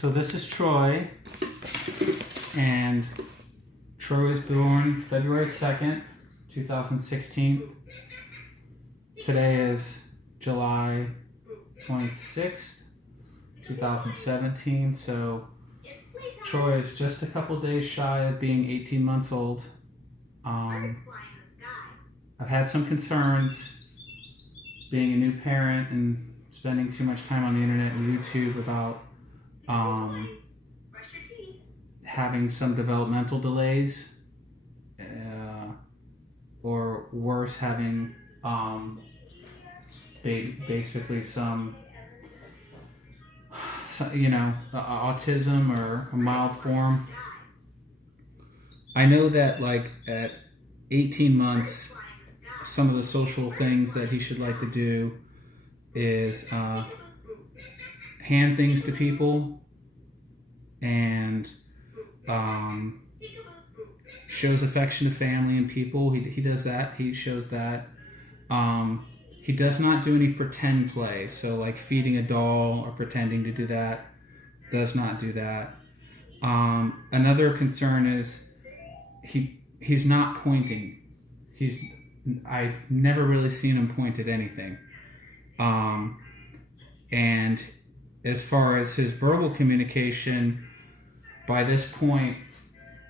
So this is Troy, and Troy was born February 2nd, 2016. Today is July 26th, 2017, so Troy is just a couple days shy of being 18 months old. I've had some concerns being a new parent and spending too much time on the internet and YouTube about having some developmental delays, or worse, having basically some autism or a mild form. I know that like at 18 months, some of the social things that he should like to do is hand things to people and shows affection to family and people. He does that. He shows that. He does not do any pretend play. So like feeding a doll or pretending to do that. Does not do that. Another concern is he's not pointing. I've never really seen him point at anything. And as far as his verbal communication, by this point,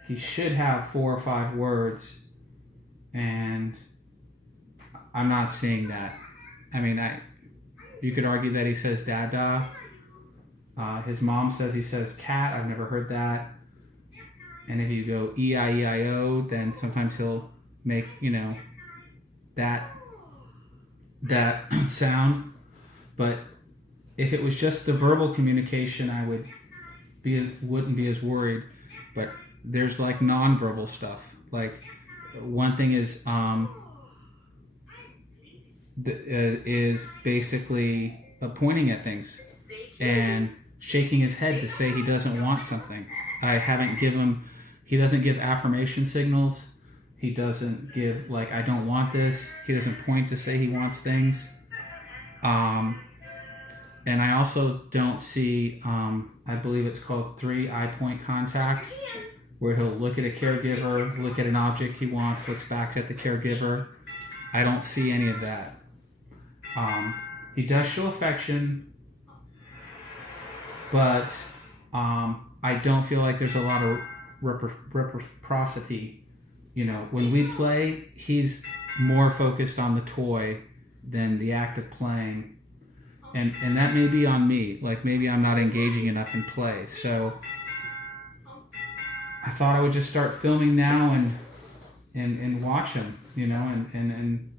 he should have 4 or 5 words, and I'm not seeing that. I mean, you could argue that he says dada. His mom says he says cat. I've never heard that. And if you go E-I-E-I-O, then sometimes he'll make, that sound. But if it was just the verbal communication, I wouldn't be as worried. But there's like nonverbal stuff. Like one thing is is basically pointing at things and shaking his head to say he doesn't want something. He doesn't give affirmation signals. He doesn't give like, I don't want this. He doesn't point to say he wants things. And I also don't see, I believe it's called 3 eye point contact, where he'll look at a caregiver, look at an object he wants, looks back at the caregiver. I don't see any of that. He does show affection, but I don't feel like there's a lot of reciprocity. When we play, he's more focused on the toy than the act of playing. And that may be on me. Like maybe I'm not engaging enough in play. So I thought I would just start filming now and watch him, and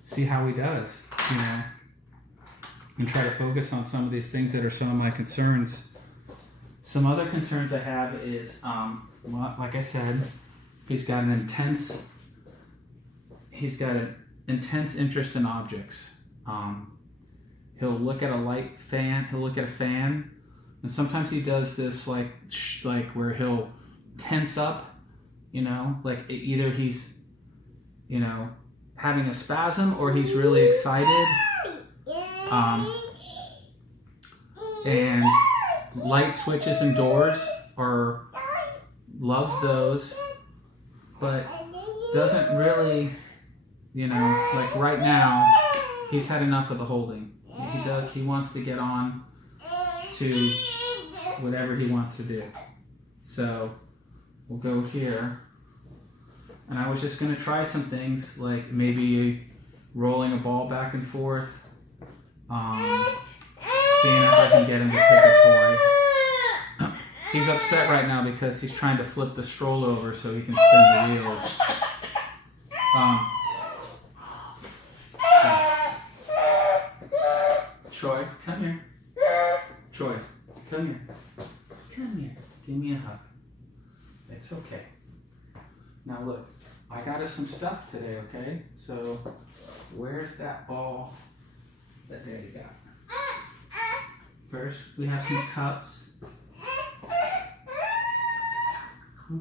see how he does, and try to focus on some of these things that are some of my concerns. Some other concerns I have is, like I said, he's got an intense interest in objects. He'll look at a light fan. He'll look at a fan, and sometimes he does this like where he'll tense up. Like either he's, having a spasm or he's really excited. And light switches and doors loves those, but doesn't really, like right now, he's had enough of the holding. He wants to get on to whatever he wants to do. So we'll go here. And I was just going to try some things, like maybe rolling a ball back and forth, seeing if I can get him to pick a toy. He's upset right now because he's trying to flip the stroller over so he can spin the wheels. Troy, come here. Troy, come here. Come here. Give me a hug. It's okay. Now look, I got us some stuff today, okay? So, where's that ball that Daddy got? First, we have some cups.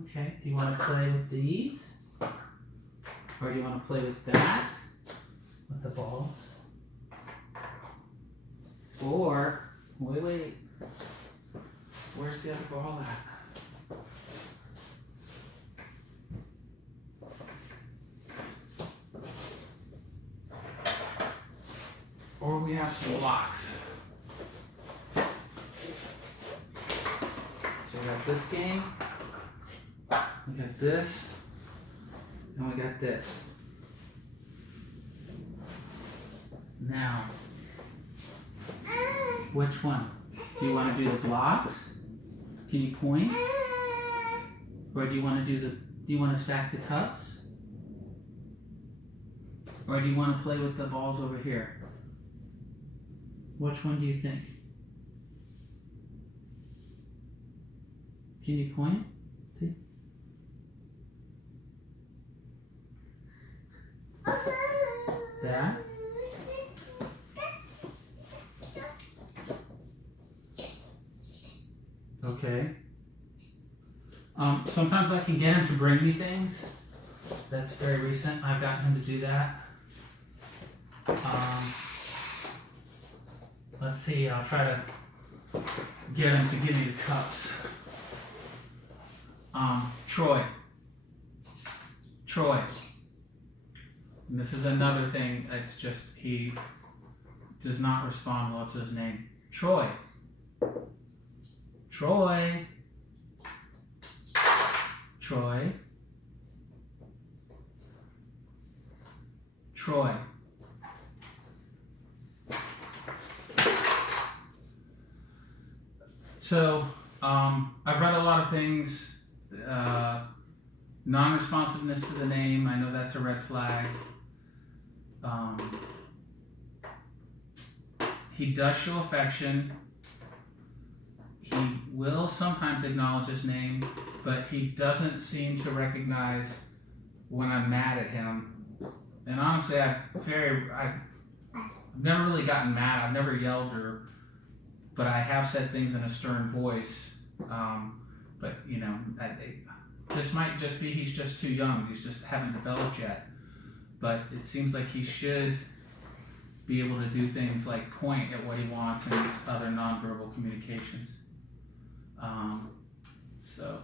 Okay, do you want to play with these? Or do you want to play with that? With the balls? Or, wait. the other ball at? Or we have some blocks. So we got this game, we got this, and we got this. Now, which one? Do you want to do the blocks? Can you point? Or do you want to stack the cups? Or do you want to play with the balls over here? Which one do you think? Can you point? See? That? Okay. Sometimes I can get him to bring me things. That's very recent. I've gotten him to do that. Let's see, I'll try to get him to give me the cups. Troy. And this is another thing that's just, he does not respond well to his name. Troy. So, I've read a lot of things, non-responsiveness to the name, I know that's a red flag. He does show affection. He will sometimes acknowledge his name, but he doesn't seem to recognize when I'm mad at him. And honestly, I've never really gotten mad. I've never yelled but I have said things in a stern voice. But you know, this might just be he's just too young. He's just haven't developed yet. But it seems like he should be able to do things like point at what he wants in his other nonverbal communications. So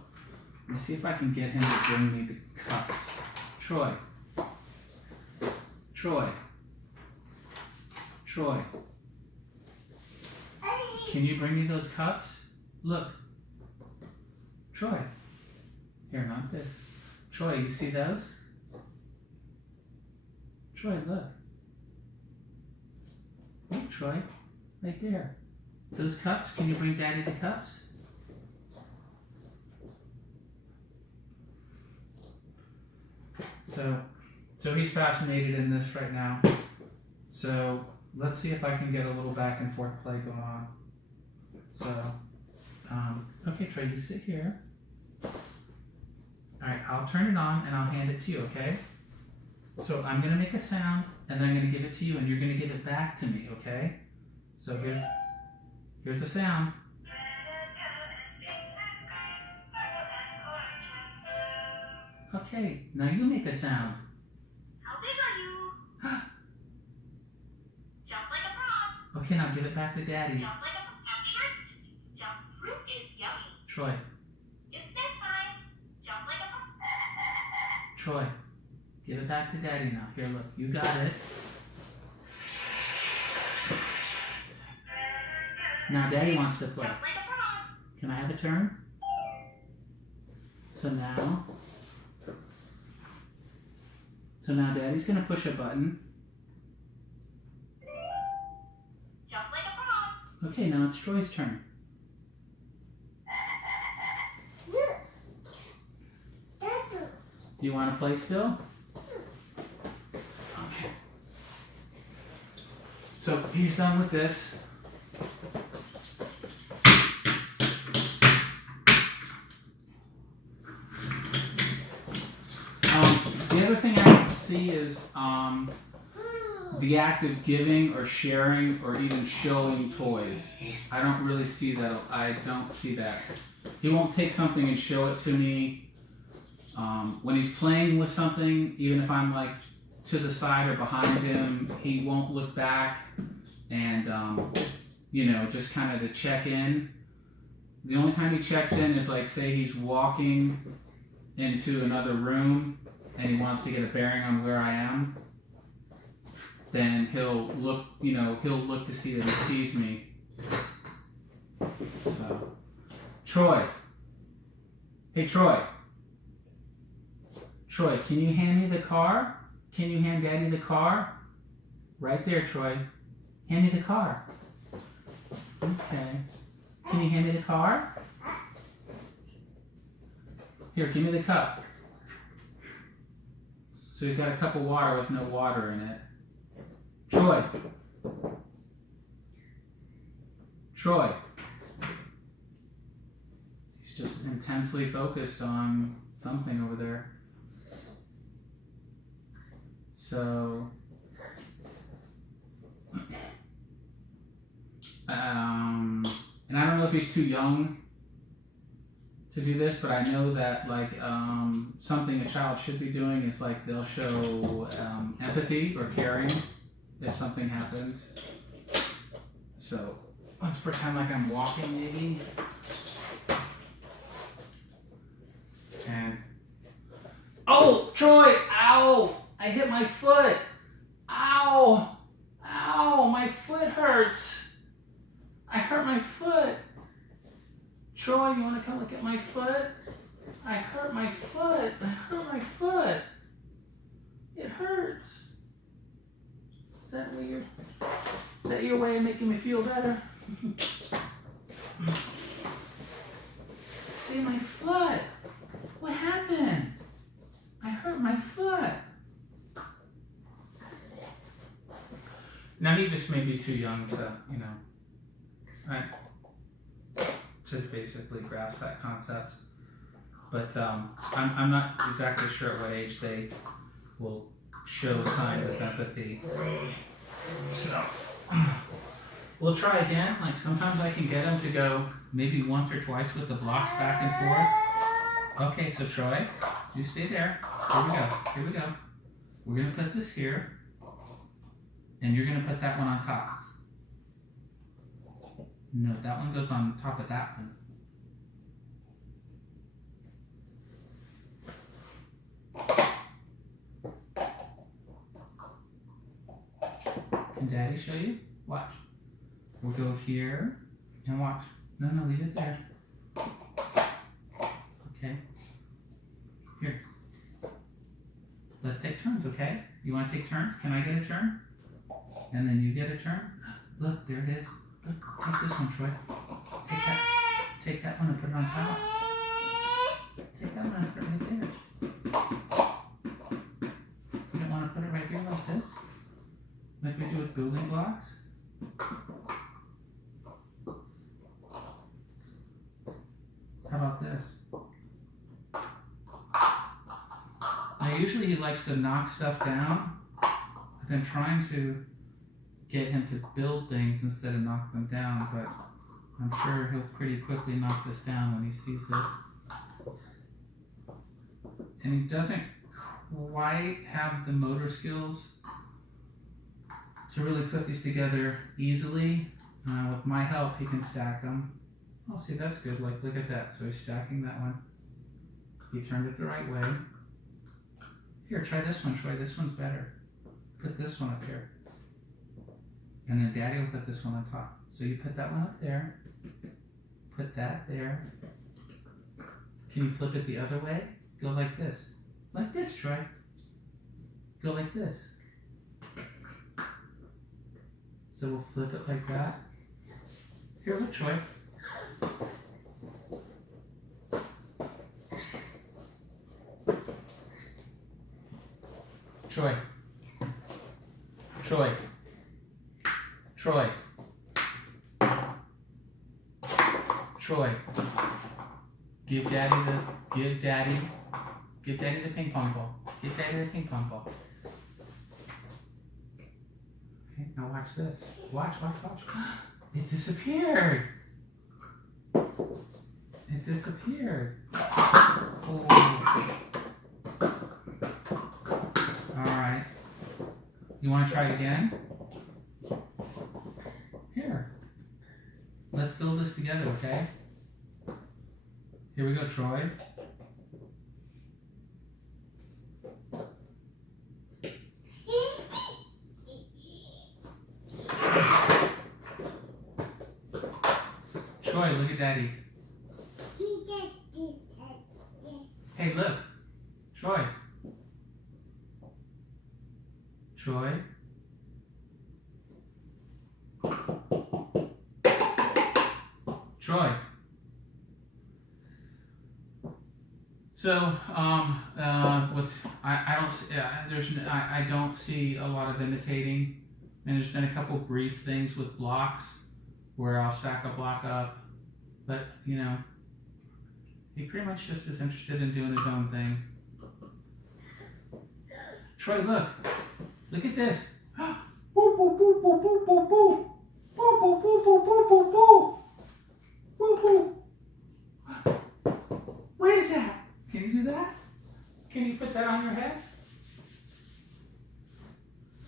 let me see if I can get him to bring me the cups. Troy. Can you bring me those cups? Look. Troy. Here, not this. Troy, you see those? Troy, look. Look, Troy. Right there. Those cups, can you bring Daddy the cups? So he's fascinated in this right now. So let's see if I can get a little back and forth play going on. So, okay, Trey, you sit here. All right, I'll turn it on and I'll hand it to you, okay? So I'm gonna make a sound and then I'm gonna give it to you and you're gonna give it back to me, okay? So here's the sound. Okay, now you make a sound. How big are you? Jump like a frog. Okay, now give it back to Daddy. Jump like a frog. Jump. Fruit is yummy. Troy. It's bedtime. Jump like a frog. Troy, give it back to Daddy now. Here, look, you got it. Now Daddy wants to play. Jump like a frog. Can I have a turn? So now Daddy's gonna push a button. Jump like a frog. Okay, now it's Troy's turn. Do you want to play still? Okay. So he's done with this. The other thing I don't see is the act of giving or sharing or even showing toys. I don't really see that. I don't see that. He won't take something and show it to me. When he's playing with something, even if I'm like to the side or behind him, he won't look back and, you know, just kind of to check in. The only time he checks in is like, say he's walking into another room and he wants to get a bearing on where I am. Then he'll look, he'll look to see that he sees me. So, Troy. Hey, Troy. Troy, can you hand me the car? Can you hand Daddy the car? Right there, Troy. Hand me the car. Okay. Can you hand me the car? Here, give me the cup. So he's got a cup of water with no water in it. Troy. Troy. He's just intensely focused on something over there. So, and I don't know if he's too young to do this, but I know that like something a child should be doing is like they'll show empathy or caring if something happens. So let's pretend like I'm walking maybe. And oh, Troy, ow! I hit my foot. Ow! Ow, my foot hurts. I hurt my foot. Troy, you want to come look at my foot? I hurt my foot. I hurt my foot. It hurts. Is that your way of making me feel better? See my foot. What happened? I hurt my foot. Now he just may be too young to, right, to basically grasp that concept. But I'm not exactly sure at what age they will show signs of empathy. So we'll try again. Like sometimes I can get him to go maybe once or twice with the blocks back and forth. Okay, so Troy, you stay there. Here we go. We're gonna put this here. And you're going to put that one on top. No, that one goes on top of that one. Can Daddy show you? Watch. We'll go here and watch. No, leave it there. Okay. Here. Let's take turns, okay? You want to take turns? Can I get a turn? And then you get a turn. Look, there it is. Look, take this one, Troy. Take that one and put it on top. Take that one and put it right there. You don't want to put it right here like this? Like we do with building blocks? How about this? Now usually he likes to knock stuff down. I've been trying to get him to build things instead of knock them down, but I'm sure he'll pretty quickly knock this down when he sees it. And he doesn't quite have the motor skills to really put these together easily. With my help, he can stack them. Oh, see, that's good. Like, look at that. So he's stacking that one. He turned it the right way. Here, try this one, Troy. This one's better. Put this one up here. And then Daddy will put this one on top. So you put that one up there. Put that there. Can you flip it the other way? Go like this. Like this, Troy. Go like this. So we'll flip it like that. Here, look, Troy. Troy. Troy. Troy. Troy. Give Daddy the ping pong ball. Give Daddy the ping pong ball. Okay, now watch this. Watch. It disappeared. It disappeared. Oh. Alright. You want to try it again? Here. Let's build this together, okay? Here we go, Troy. Troy, look at Daddy. Hey, look. Troy. Troy. Troy. So, I don't see a lot of imitating, and there's been a couple brief things with blocks where I'll stack a block up, but you know, he pretty much just is interested in doing his own thing. Troy, look at this. Boo boo boo boo boo boo boo. Boo boo boo boo boo boo boo. Boo boo. What is that? Can you do that? Can you put that on your head?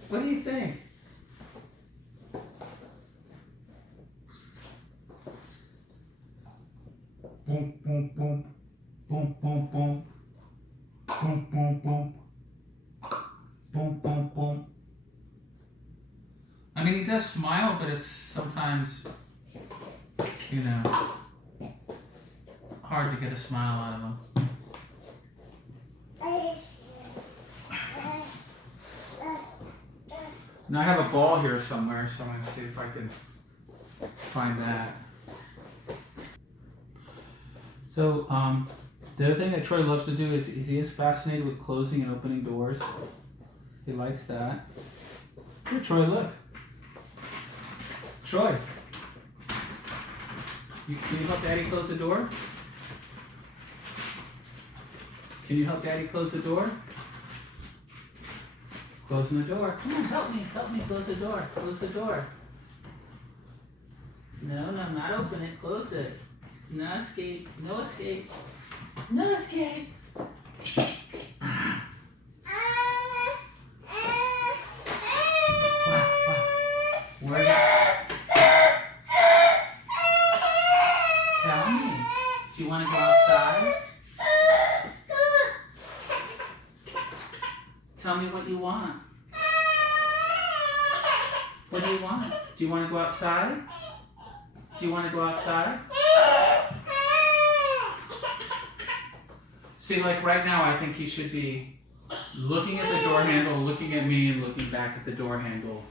What do you think? Boom, boom, boom. Boom, boom, boom. Boom, boom, boom. Boom, boom, boom. I mean, he does smile, but it's sometimes, you know, hard to get a smile out of him. Now I have a ball here somewhere, so I'm going to see if I can find that. So, the other thing that Troy loves to do is he is fascinated with closing and opening doors. He likes that. Here, Troy, look. Troy. Can you help Daddy close the door? Can you help Daddy close the door? Closing the door. Come on, help me close the door. Close the door. No, not open it. Close it. No escape. No escape. No escape. Tell me. Do you want to go outside? Tell me what you want. What do you want? Do you want to go outside? Do you want to go outside? See, like right now, I think he should be looking at the door handle, looking at me, and looking back at the door handle,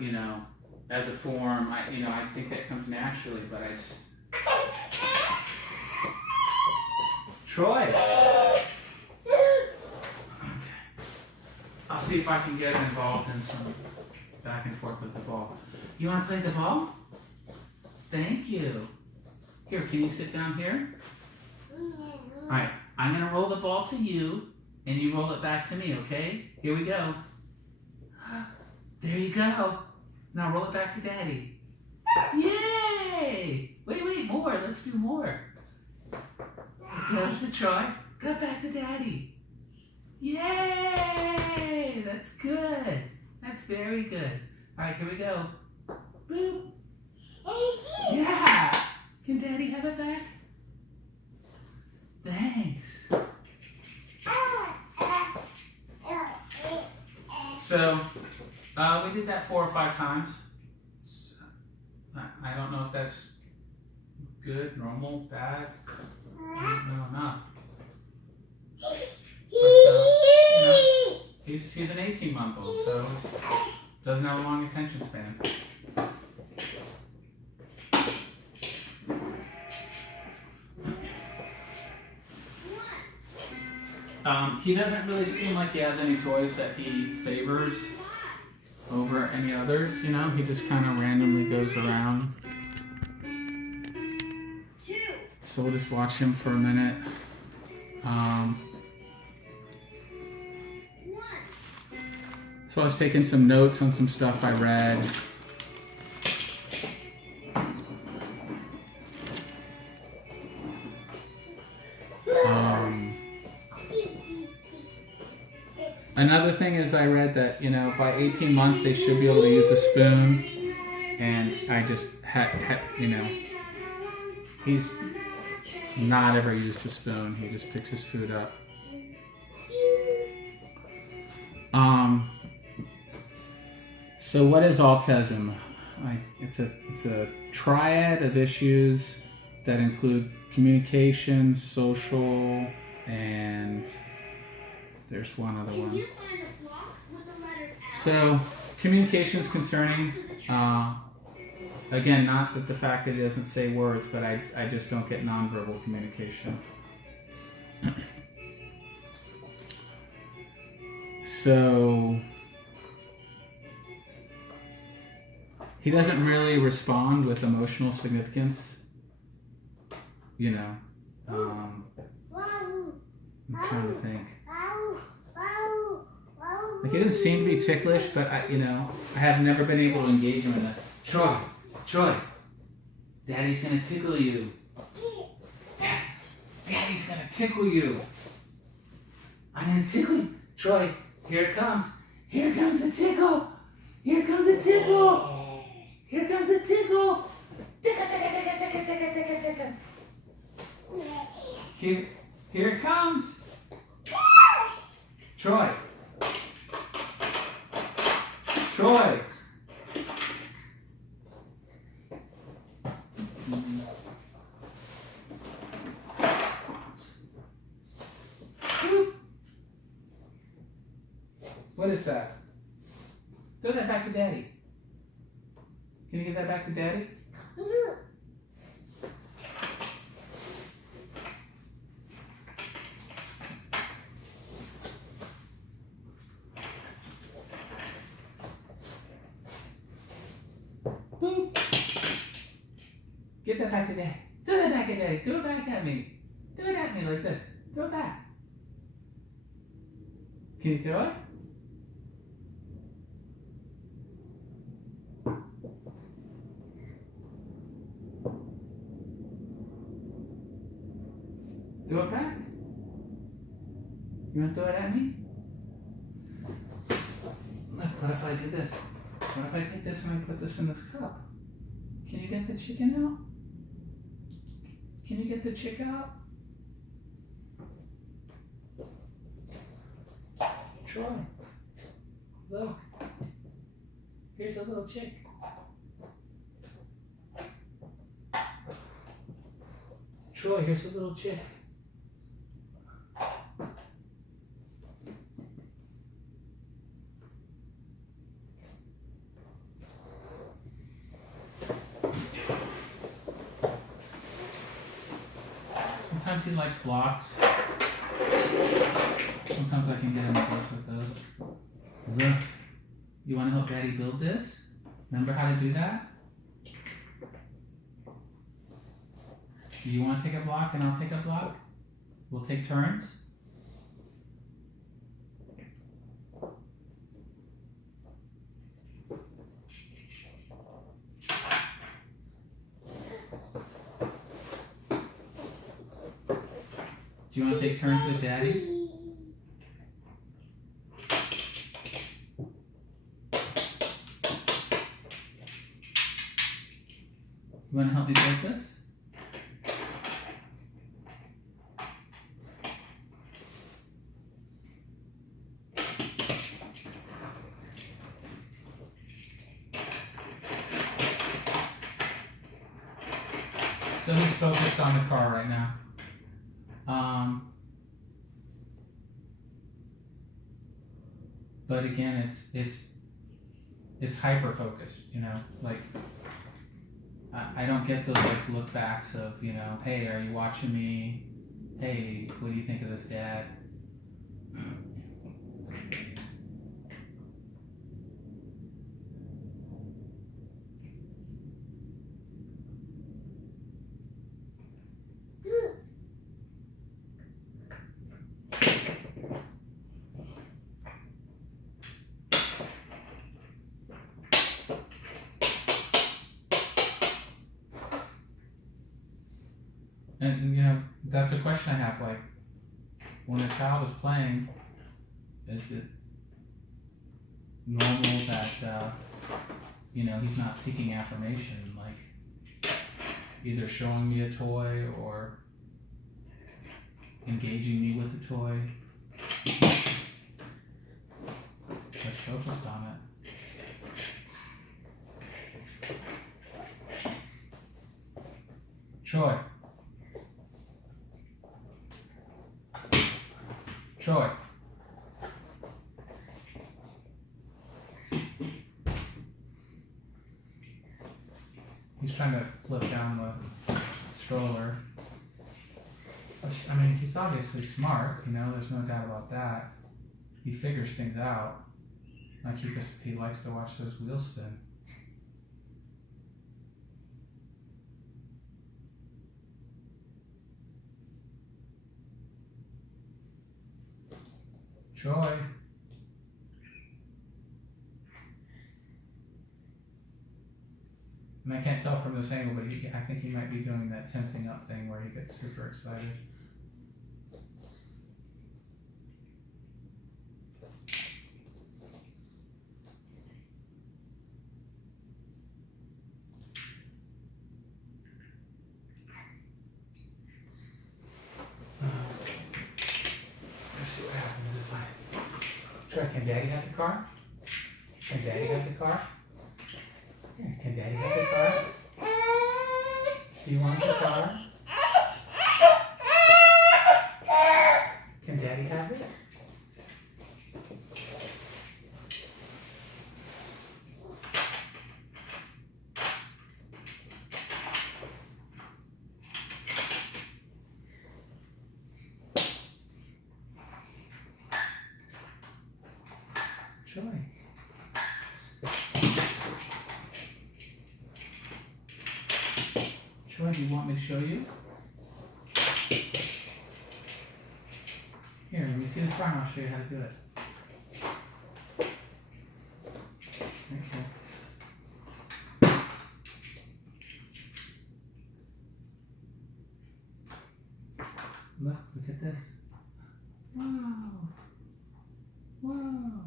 you know, as a form. I think that comes naturally, but I just... Troy! I'll see if I can get involved in some back and forth with the ball. You want to play the ball? Thank you. Here, can you sit down here? All right, I'm going to roll the ball to you, and you roll it back to me, okay? Here we go. There you go. Now roll it back to Daddy. Yay! Wait, more. Let's do more. It goes to Troy. Go back to Daddy. Yay! That's good. That's very good. All right, here we go. Boop. Yeah! Can Daddy have it back? Thanks. So, we did that 4 or 5 times. I don't know if that's good, normal, bad. No. He's an 18-month-old, so doesn't have a long attention span. He doesn't really seem like he has any toys that he favors over any others, you know? He just kind of randomly goes around. So we'll just watch him for a minute. So I was taking some notes on some stuff I read. Another thing is I read that, you know, by 18 months they should be able to use a spoon, and I just had you know, he's not ever used a spoon. He just picks his food up. So what is autism? It's a triad of issues that include communication, social, and there's one other one. So communication is concerning. Again, not that the fact that it doesn't say words, but I just don't get nonverbal communication. So he doesn't really respond with emotional significance. You know, I'm trying to think. Like, he doesn't seem to be ticklish, but I have never been able to engage him in that. Troy, Daddy's gonna tickle you. Daddy's gonna tickle you. I'm gonna tickle you. Troy, here it comes. Here comes the tickle. Here comes the tickle. Here comes the tickle. Tickle, tickle, tickle, tickle, tickle, tickle, tickle. Here it comes. Troy. What is that? Throw that back to Daddy. Can you give that back to Daddy? Boop. Get that back to Daddy. Throw that back at Daddy. Throw it back at me. Throw it at me like this. Throw it back. Can you throw it? Throw it back? You want to throw it at me? Look, what if I do this? What if I take this and I put this in this cup? Can you get the chicken out? Can you get the chick out? Troy, look. Here's a little chick. Troy, here's a little chick. Sometimes he likes blocks. Sometimes I can get him to work with those. Look, you want to help Daddy build this? Remember how to do that? Do you want to take a block and I'll take a block? We'll take turns. Do you want to take turns with Daddy? You want to help me build this? So he's focused on the car right now. But again, it's hyper focused, you know, like I don't get those like look backs of, you know, hey, are you watching me? Hey, what do you think of this, Dad? And, you know, that's a question I have, like, when a child is playing, is it normal that, you know, he's not seeking affirmation, like, either showing me a toy or engaging me with the toy. Let's focus on it. Troy. Troy. He's trying to flip down the stroller. I mean, he's obviously smart, you know, there's no doubt about that. He figures things out. Like he likes to watch those wheels spin. Troy. And I can't tell from this angle, but I think he might be doing that tensing up thing where he gets super excited. Let's see what happens if I try. Can Daddy have the car? Can Daddy have the car? Here, can Daddy have the car? Do you want the car? Can Daddy have it? Joy. Joy, do you want me to show you? Here, let me see the car and I'll show you how to do it. Okay. Look at this. Wow. Wow.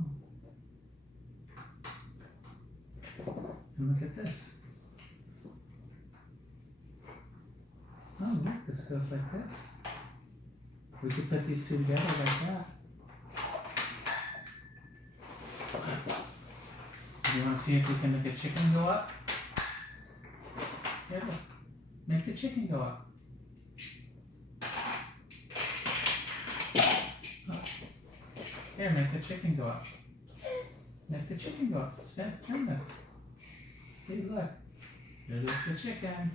And look at this. Oh, look, this goes like this. We could put these two together like that. Do you want to see if we can make a chicken go up? Here, look. Make the chicken go up. Oh. Here, make the chicken go up. Make the chicken go up. Turn this. See, look. There's the chicken.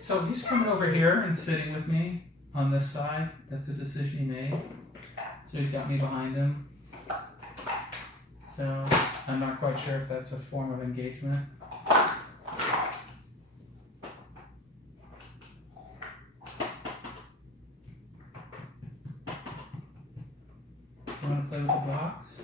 So he's coming over here and sitting with me on this side. That's a decision he made. So he's got me behind him. So I'm not quite sure if that's a form of engagement. You want to play with the blocks?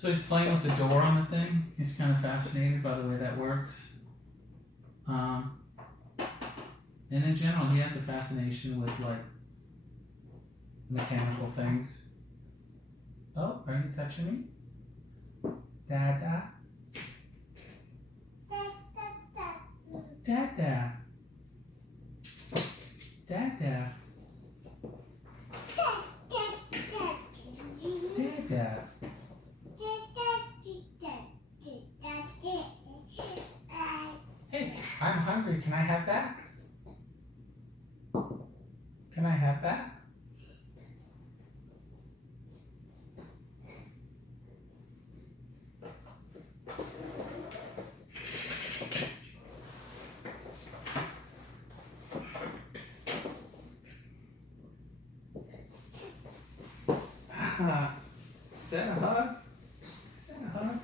So he's playing with the door on the thing. He's kind of fascinated by the way that works. And in general, he has a fascination with like mechanical things. Oh, are you touching me? Dada? Dada? Dada? Dada? Hey, I'm hungry. Can I have that? Can I have that? Is that a hug? Is that a hug?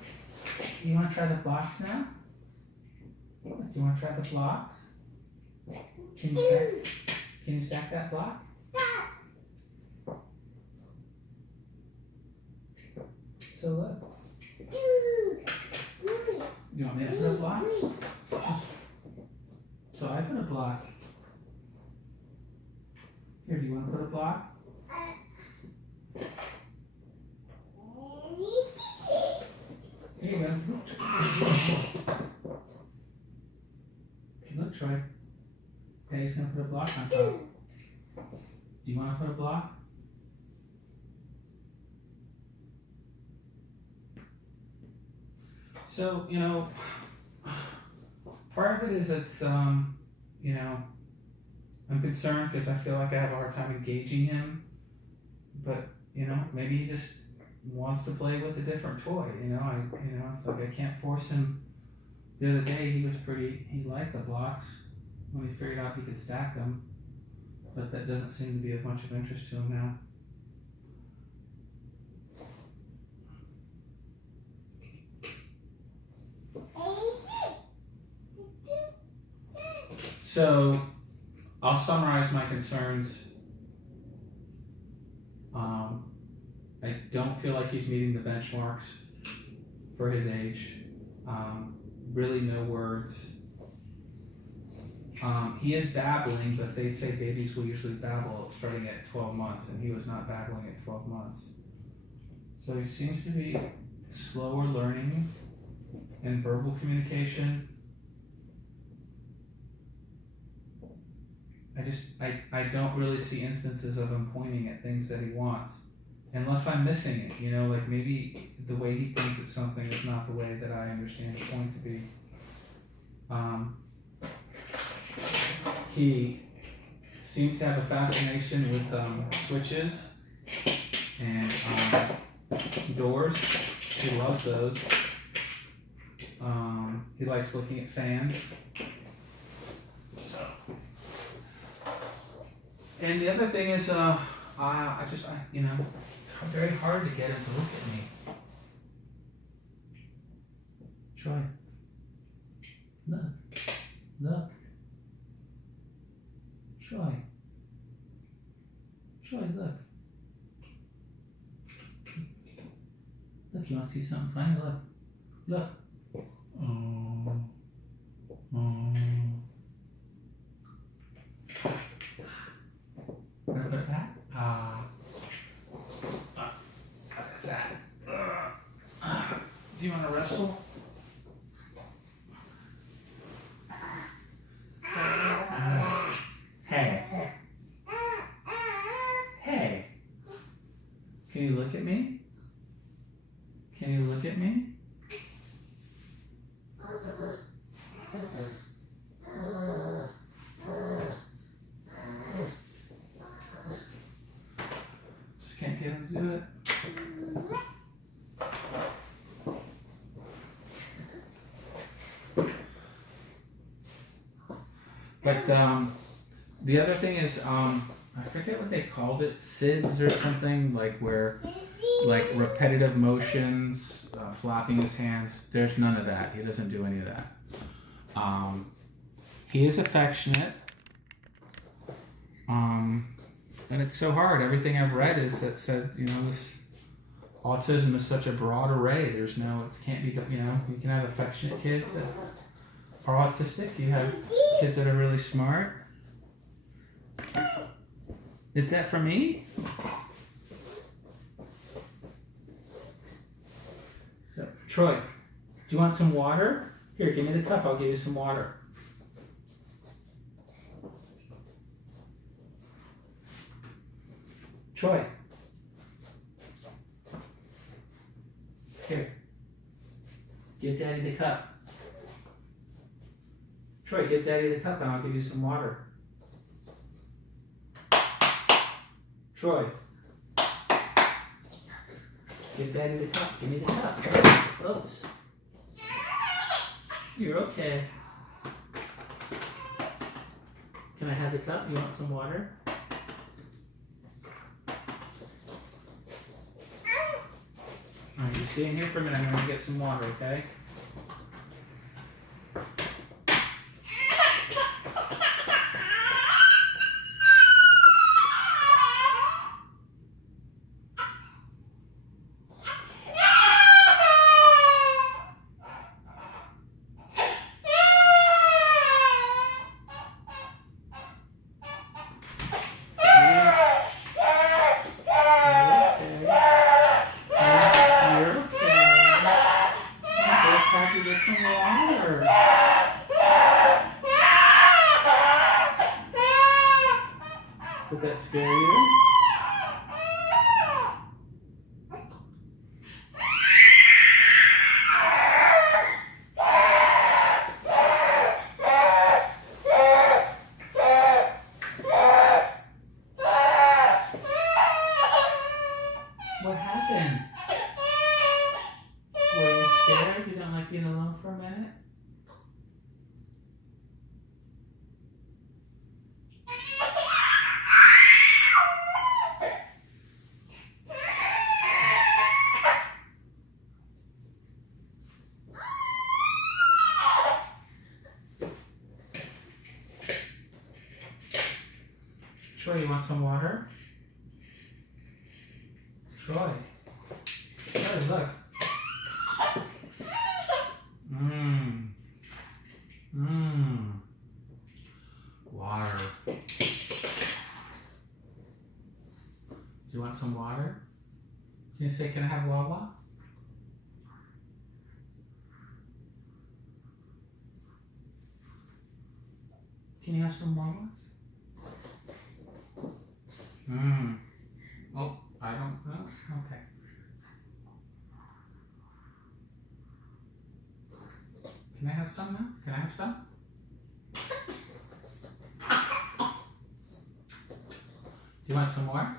You want to try the blocks now? Do you want to try the blocks? Can you stack that block? So look. You want me to put a block? So I put a block. Here, do you want to put a block? Here you go. Look, Troy. Daddy's gonna put a block on top. Do you want to put a block? So, you know, part of it is it's, you know, I'm concerned because I feel like I have a hard time engaging him. But, you know, maybe he just wants to play with a different toy. You know, it's like I can't force him. The other day he liked the blocks when he figured out he could stack them. But that doesn't seem to be of much of interest to him now. So, I'll summarize my concerns. I don't feel like he's meeting the benchmarks for his age. Really no words. He is babbling, but they'd say babies will usually babble starting at 12 months, and he was not babbling at 12 months. So he seems to be slower learning in verbal communication. I don't really see instances of him pointing at things that he wants, unless I'm missing it, you know, like maybe the way he points at something is not the way that I understand the point to be. He seems to have a fascination with switches and doors. He loves those. He likes looking at fans. So. And the other thing is, you know, it's very hard to get him to look at me. Troy, look, Troy, look. Look, you want to see something funny? Look. Oh. Wanna put it back? What is that? Do you want to wrestle? Hey. Can you look at me? Just can't get him to do it. But the other thing is, I forget what they called it, SIDS or something, like where, like repetitive motions, flapping his hands. There's none of that. He doesn't do any of that. He is affectionate. And it's so hard. Everything I've read is that said, you know, this autism is such a broad array. There's no, it can't be, you know, you can have affectionate kids that are autistic. You have kids that are really smart. Is that for me? So, Troy, do you want some water? Here, give me the cup. I'll give you some water. Troy. Here. Give Daddy the cup. Troy, give Daddy the cup and I'll give you some water. Troy. Give Daddy the cup. Give me the cup. Oops. You're okay. Can I have the cup? You want some water? Stay in here for a minute. I'm going to get some water, okay? Get some water. Did that scare you? What happened? Were you scared? You don't like being alone for a minute? Troy, you want some water? Troy. Troy, look. Water. Do you want some water? Can you say, can I have Wawa? Can you have some Wawa? Oh, I don't know. Okay. Can I have some now? Can I have some? Do you want some more?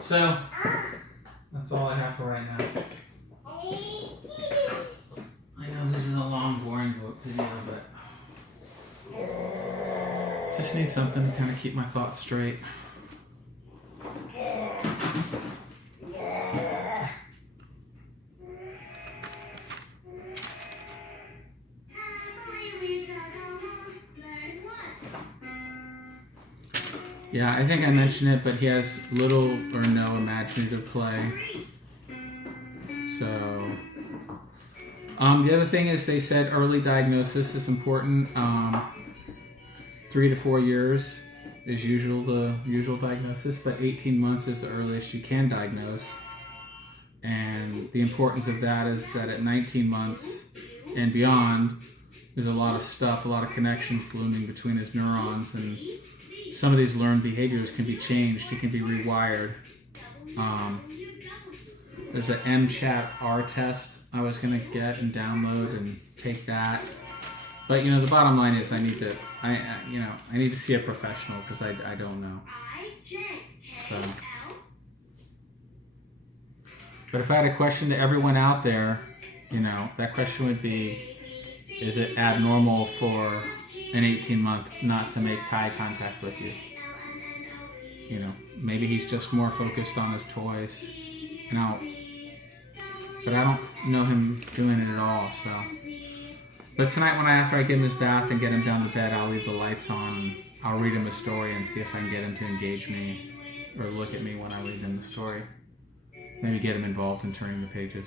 So, that's all I have for right now. I know this is a long, boring video, but just need something to kind of keep my thoughts straight. Yeah, I think I mentioned it, but he has little or no imaginative play. So, the other thing is they said early diagnosis is important. 3 to 4 years is the usual diagnosis, but 18 months is the earliest you can diagnose. And the importance of that is that at 19 months and beyond, there's a lot of stuff, a lot of connections blooming between his neurons, and some of these learned behaviors can be changed. It can be rewired. There's an MCHAT-R test I was going to get and download and take that. But the bottom line is I need to see a professional because I don't know. So, but if I had a question to everyone out there, that question would be, is it abnormal for an 18-month not to make eye contact with you? Maybe he's just more focused on his toys. But I don't know him doing it at all, so. But tonight after I give him his bath and get him down to bed, I'll leave the lights on and I'll read him a story and see if I can get him to engage me or look at me when I read him the story. Maybe get him involved in turning the pages.